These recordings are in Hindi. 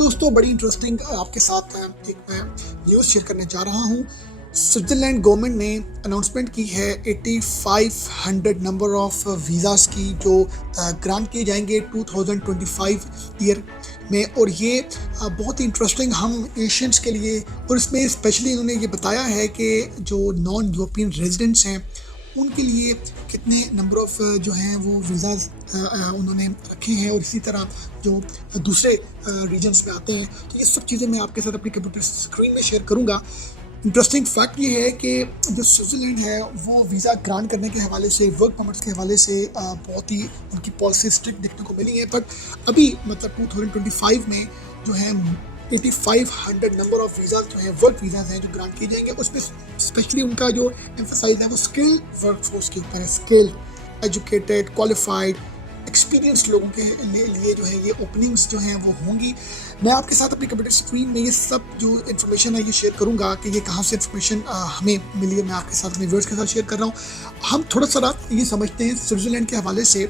दोस्तों बड़ी इंटरेस्टिंग आपके साथ एक मैं न्यूज़ शेयर करने जा रहा हूँ। स्विट्ज़रलैंड गवर्नमेंट ने अनाउंसमेंट की है 8500 नंबर ऑफ वीज़ाज़ की जो ग्रांट किए जाएंगे 2025 ईयर में। और ये बहुत ही इंटरेस्टिंग हम एशियंस के लिए, और इसमें स्पेशली इन्होंने ये बताया है कि जो नॉन यूरोपियन रेजिडेंट्स हैं उनके लिए कितने नंबर ऑफ जो हैं वो वीज़ाज़ उन्होंने रखे हैं, और इसी तरह जो दूसरे रीजन्स में आते हैं। तो ये सब चीज़ें मैं आपके साथ अपनी कंप्यूटर स्क्रीन में शेयर करूंगा। इंटरेस्टिंग फैक्ट ये है कि जो स्विट्ज़रलैंड है वो वीज़ा ग्रांट करने के हवाले से, वर्क परमिट्स के हवाले से बहुत ही उनकी पॉलिसी स्ट्रिक्ट देखने को मिली है। बट अभी मतलब 2025 में जो है 8500 नंबर ऑफ वीज़ा जो है वर्क वीज़ाज हैं जो ग्रांट किए जाएंगे। उसमें स्पेशली उनका जो एम्फसाइज है वो स्किल्ड वर्कफोर्स के ऊपर है। स्किल्ड, एजुकेटेड, क्वालिफाइड, एक्सपीरियंस्ड लोगों के लिए जो है ये ओपनिंग्स जो हैं वो होंगी। मैं आपके साथ अपनी कंप्यूटर स्क्रीन में ये सब जो इन्फॉर्मेशन है ये शेयर करूंगा कि ये कहाँ से इन्फॉर्मेशन हमें मिली है। मैं आपके साथ अपने व्यूअर्स के साथ शेयर कर रहा हूँ। हम थोड़ा सा ये समझते हैं स्विट्ज़रलैंड के हवाले से।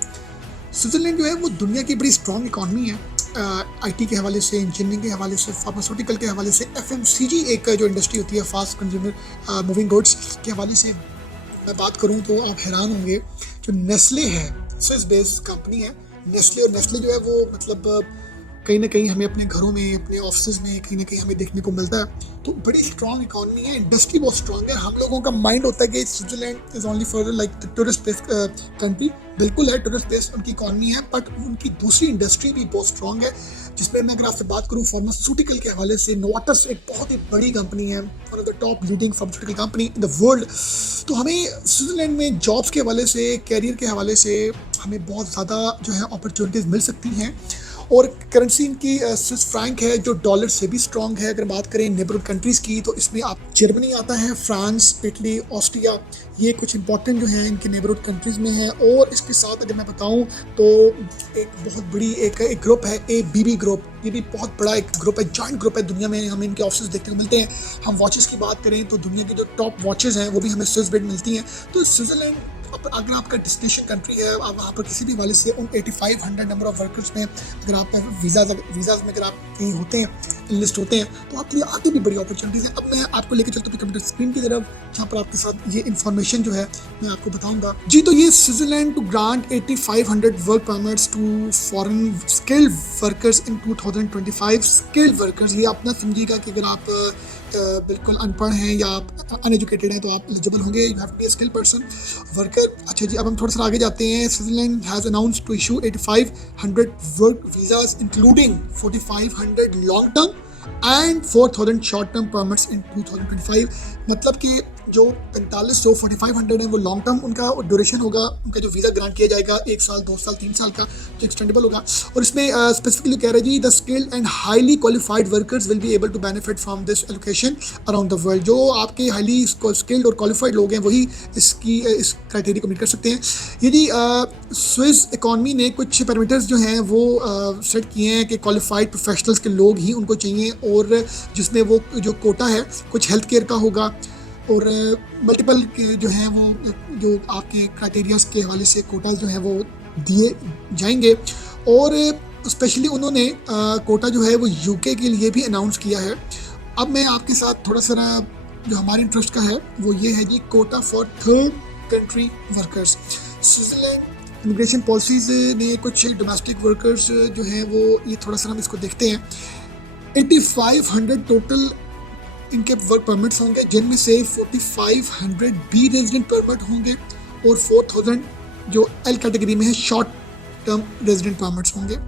स्विट्ज़रलैंड जो है वो दुनिया की बड़ी स्ट्रॉन्ग इकॉनमी है। आईटी के हवाले से, इंजीनियरिंग के हवाले से, फार्मास्यूटिकल के हवाले से, एफएमसीजी एक जो इंडस्ट्री होती है फास्ट कंज्यूमर मूविंग गुड्स के हवाले से मैं बात करूं तो आप हैरान होंगे। जो नेस्ले है, स्विस बेस्ड कंपनी है नेस्ले, और नेस्ले जो है वो मतलब कहीं ना कहीं हमें अपने घरों में, अपने ऑफिस में कहीं ना कहीं हमें देखने को मिलता है। तो बड़ी स्ट्रॉन्ग इकॉनमी है, इंडस्ट्री बहुत स्ट्रॉन्ग है। हम लोगों का माइंड होता है कि Switzerland is only for like tourist based country. बिल्कुल है, टूरिस्ट बेस्ड उनकी इकॉनमी है, बट उनकी दूसरी इंडस्ट्री भी बहुत स्ट्रॉन्ग है। जिसमें मैं अगर आपसे बात करूँ फार्मास्यूटिकल के हवाले से, नोवार्टिस एक बहुत ही बड़ी कंपनी है, one of the top leading pharmaceutical company in the world. तो हमें स्विट्ज़रलैंड में जॉब्स के हवाले से, कैरियर के हवाले से हमें बहुत ज़्यादा जो है अपॉर्चुनिटीज़ मिल सकती हैं। और करेंसी इनकी स्विस फ्रैंक है जो डॉलर से भी स्ट्रॉन्ग है। अगर बात करें नेबरहुड कंट्रीज़ की तो इसमें आप जर्मनी आता है, फ्रांस, इटली, ऑस्ट्रिया, ये कुछ इंपॉर्टेंट जो है इनके नेबरहुड कंट्रीज़ में है। और इसके साथ अगर मैं बताऊं तो एक बहुत बड़ी एक ग्रुप है ABB ग्रुप। ये भी बहुत बड़ा एक ग्रुप है, जॉइंट ग्रुप है। दुनिया में हमें इनके ऑफिस देखने को मिलते हैं। हम वॉचेस की बात करें तो दुनिया की जो टॉप वॉचेस हैं वो भी हमें स्विस बेड मिलती हैं। तो स्विट्ज़रलैंड अगर आपका डेस्टिनेशन कंट्री है, आप वहाँ पर किसी भी हवाले से उन 8500 नंबर ऑफ वर्कर्स में अगर आप वीज़ाज में अगर आप कहीं होते हैं, लिस्ट होते हैं, तो आपके लिए आगे भी बड़ी अपॉर्चुनिटीज़ हैं। अब मैं आपको लेकर चलता हूँ कंप्यूटर स्क्रीन की तरफ, जहाँ पर आपके साथ ये इन्फॉर्मेशन जो है मैं आपको बताऊंगा। जी, तो ये Switzerland to grant 8500 work permits to foreign skilled workers in 2025। Skilled workers, ये आप ना समझिएगा कि अगर आप बिल्कुल अनपढ़ हैं या आप अनएजुकेटेड हैं तो आप एलिजिबल होंगे। You have to be a skilled person worker. अच्छा जी, अब हम थोड़ा सा आगे जाते हैं। Switzerland has announced to issue 8500 work visas including 4500 long term and 4000 short term permits in 2025। मतलब कि जो 4500 है वो लॉन्ग टर्म उनका ड्यूरेशन होगा, उनका जो वीज़ा ग्रांट किया जाएगा 1 साल, 2 साल, 3 साल का जो एक्सटेंडेबल होगा। और इसमें स्पेसिफिकली कह रहे हैं जी, the skilled and highly qualified workers will be able to benefit from this allocation around the world. जो आपके हाईली स्किल्ड और क्वालिफाइड लोग हैं वही इस क्राइटेरिया को मीट कर सकते हैं। ये जी स्विस इकॉनमी ने कुछ पैरामीटर्स जो हैं वो सेट किए हैं कि क्वालिफाइड प्रोफेशनल्स के लोग ही उनको चाहिए, और जिसमें वो जो कोटा है कुछ हेल्थ केयर का होगा, और मल्टीपल जो है वो जो आपके क्राइटेरियाज के हवाले से कोटा जो है वो दिए जाएंगे। और स्पेशली उन्होंने कोटा जो है वो यूके के लिए भी अनाउंस किया है। अब मैं आपके साथ थोड़ा सा जो हमारे इंटरेस्ट का है वो ये है जी, quota for third country workers. Switzerland immigration policies ने कुछ डोमेस्टिक वर्कर्स जो हैं वो, ये थोड़ा सा हम इसको देखते हैं। 8500 टोटल इनके वर्क परमिट्स होंगे, जिनमें से 4500 बी रेजिडेंट परमिट होंगे और 4000 जो एल कैटेगरी में है शॉर्ट टर्म रेजिडेंट परमिट्स होंगे।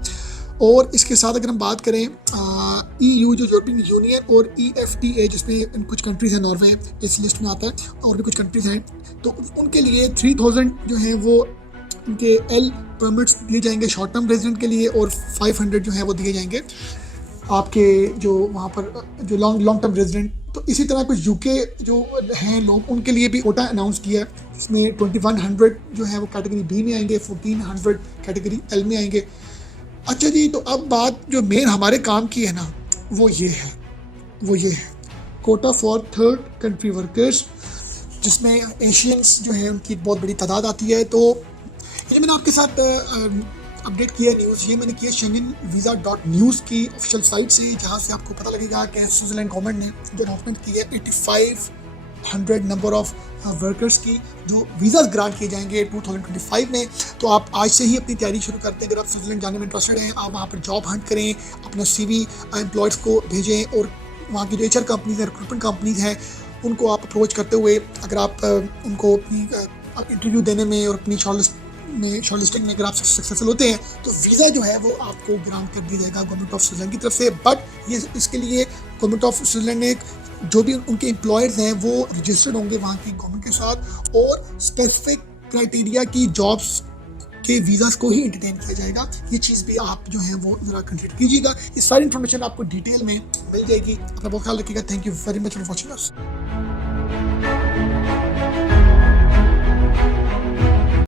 और इसके साथ अगर हम बात करें EU जो यूरोपियन यूनियन और EFTA जिसमें कुछ कंट्रीज़ हैं, नॉर्वे इस लिस्ट में आता है और भी कुछ कंट्रीज़ हैं, तो उनके लिए 3000 जो हैं वो उनके एल परमिट्स दिए जाएंगे शॉर्ट टर्म रेजिडेंट के लिए, और 500 जो हैं वो दिए जाएंगे आपके जो वहाँ पर जो लॉन्ग टर्म रेजिडेंट। तो इसी तरह कुछ यूके जो हैं लोग, उनके लिए भी कोटा अनाउंस किया है। इसमें 2100 जो है वो कैटेगरी बी में आएंगे, 1400 कैटेगरी एल में आएंगे। अच्छा जी, तो अब बात जो मेन हमारे काम की है ना वो ये है Kota for third country workers, जिसमें एशियंस जो है उनकी बहुत बड़ी तादाद आती है। तो ये मैंने आपके साथ अपडेट किया न्यूज़, ये मैंने किया schengenvisa.news की ऑफिशियल साइट से, जहाँ से आपको पता लगेगा कि स्विट्जरलैंड गवर्नमेंट ने जो अनाउंसमेंट की है 8500 नंबर ऑफ वर्कर्स की जो वीज़ाज ग्रांट किए जाएंगे 2025 में। तो आप आज से ही अपनी तैयारी शुरू करते हैं। अगर आप स्विट्जरलैंड जाने में इंटरेस्टेड हैं, आप वहाँ पर जॉब हंट करें, अपना CV एम्प्लॉयज़ को भेजें और वहाँ की जो HR कंपनीज हैं, रिक्रूटमेंट कंपनीज हैं, उनको आप अप्रोच करते हुए अगर आप उनको अपनी इंटरव्यू देने में और अपनी शॉर्टलिस्टिंग में अगर आप सक्सेसफुल होते हैं तो वीज़ा जो है वो आपको ग्रांट कर दिया जाएगा गवर्नमेंट ऑफ स्विट्जरलैंड की तरफ से। बट ये इसके लिए गवर्नमेंट ऑफ स्विट्जरलैंड ने जो भी उनके एम्प्लॉयर्स हैं वो रजिस्टर्ड होंगे वहाँ की गवर्नमेंट के साथ, और स्पेसिफिक क्राइटेरिया की जॉब्स के वीज़ास को ही एंटरटेन किया जाएगा। ये चीज़ भी आप जो है वो ज़रा कंसिडर कीजिएगा। ये सारी इन्फॉर्मेशन आपको डिटेल में मिल जाएगी। अपना बहुत ख्याल रखिएगा। Thank you very much for watching us.